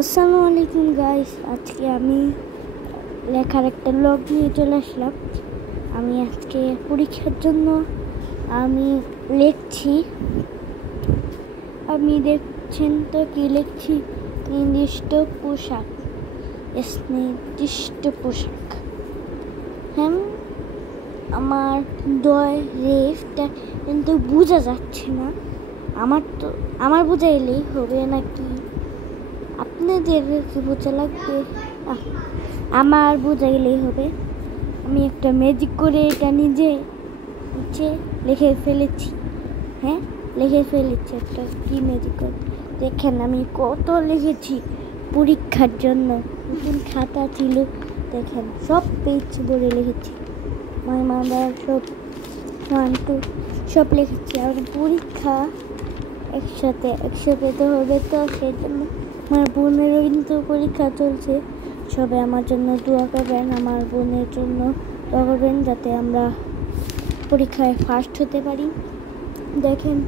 আসসালামু আলাইকুম গাইস, আজকে আমি লেখার একটা ব্লগ নিয়ে চলে আসলাম। আমি আজকে পরীক্ষার জন্য আমি লিখছি। আমি দেখছেন তো কি লিখছি, নির্দিষ্ট পোশাক। নির্দিষ্ট পোশাক, হ্যাঁ আমার রেফটা কিন্তু বোঝা যাচ্ছে না। আমার বোঝাইলেই হবে নাকি আপনাদের কি বোঝা লাগবে? আমার বোঝাইলেই হবে। আমি একটা ম্যাজিক করে এটা নিজে লিখে ফেলেছি। একটা কি ম্যাজিক করে দেখেন। আমি কত লিখেছি পরীক্ষার জন্য। নতুন খাতা ছিল, দেখেন সব পেজ ভরে লিখেছি। সব লিখেছি। আর পরীক্ষা একসাথে তো হবে, তো সেই জন্য আমার বোনেরও কিন্তু পরীক্ষা চলছে। সবাই আমার জন্য দোয়া করবেন, আমার বোনের জন্য দোয়া করবেন যাতে আমরা পরীক্ষায় ফার্স্ট হতে পারি। দেখেন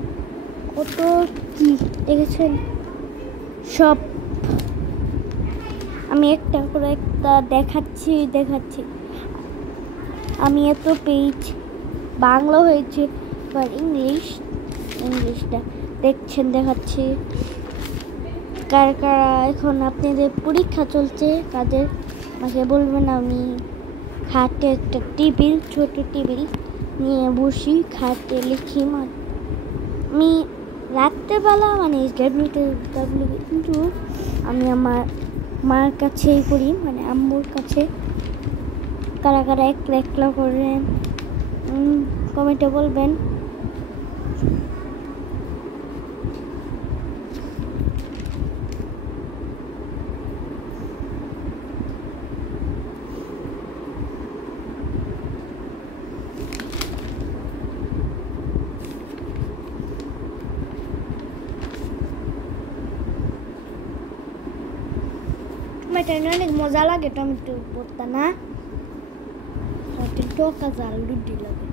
কত কি দেখেছেন সব। আমি একটা করে একটা দেখাচ্ছি। আমি এত পেজ বাংলা হয়েছে, বা ইংলিশটা দেখছেন দেখাচ্ছি। কারা এখন আপনাদের পরীক্ষা চলছে কাদের আমাকে বলবেন। আমি খাটে একটা ছোট টেবিল নিয়ে বসি, খাটে লিখি। আমি রাত্রেবেলা কিন্তু আমি আমার মার কাছেই করি, আম্মুর কাছে। কারা একলা করে কমেন্টে বলবেন। অনেক মজা লাগে টমেটো ভর্তা, না টকা জাল লুডি লাগে।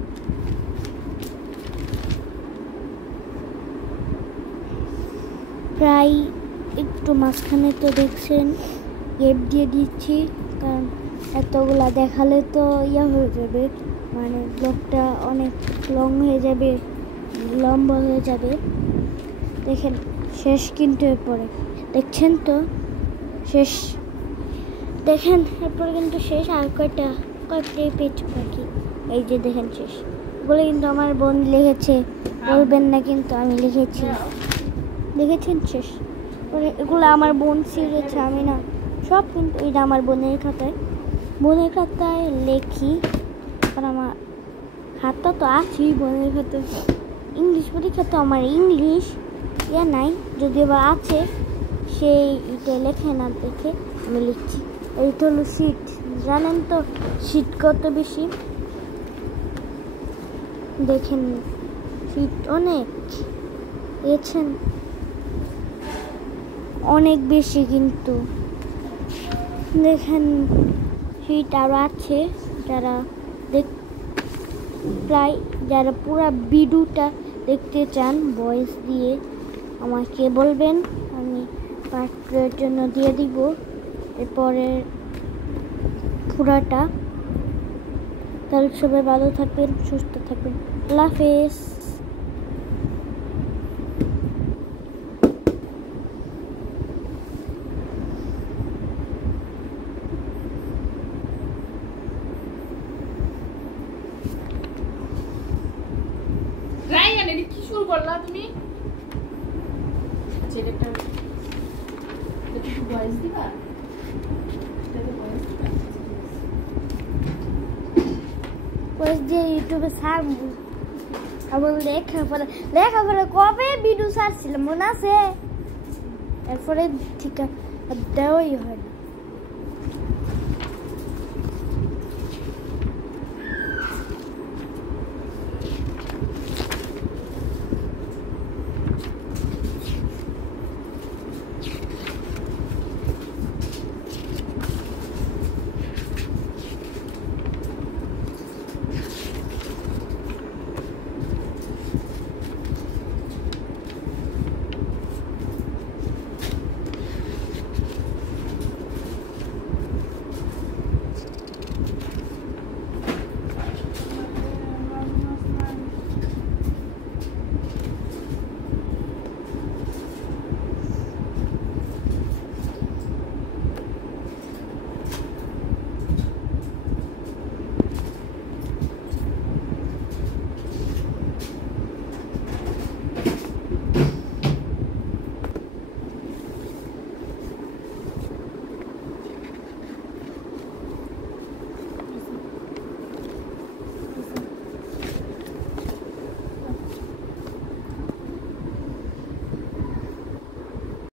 প্রায় একটু মাঝখানে তো দেখছেন গেপ দিয়ে দিচ্ছি, কারণ এতগুলা দেখালে তো হয়ে যাবে, ব্লগটা অনেক লম্বা হয়ে যাবে। দেখেন শেষ কিন্তু এরপরে দেখছেন তো শেষ। দেখেন এরপরে কিন্তু শেষ। আর কয়টা পেজ বাকি, এই যে দেখেন শেষ। এগুলো কিন্তু আমার বোন লিখেছে, বলবেন না কিন্তু আমি লিখেছি। দেখেছেন শেষ। এগুলো আমার বোন শিখেছে, আমি না। সব কিন্তু এটা আমার বোনের খাতায় লেখি। আর আমার খাতা তো আছেই বোনের খাতায়। ইংলিশ পরীক্ষা তো আমার ইংলিশ নাই, যদিও বা আছে, সেই এটা লেখে না দেখে আমি লিখছি। এই তো হলো শীত, জানেন তো শীত কত বেশি। দেখেন শীত অনেক বেশি, কিন্তু দেখেন শীত আরো আছে। যারা পুরা ভিডিওটা দেখতে চান ভয়েস দিয়ে আমাকে বলবেন, আমি পার্টের জন্য দিয়ে দিব এরপরে পুরাটা। তাহলে সবাই ভালো থাকবেন, সুস্থ থাকবেন। আল্লাহ হাফেজ। কি শুরু করলা তুমি? ছেলেটা ভয়েস দিবা? ভয়েস দিয়ে ইউটিউবে ছাড়বো। আবার লেখাপড়া কবে ভিডিও ছাড়ছিলাম মনে আছে? এরপরে ঠিক দেওয়াই হয় না।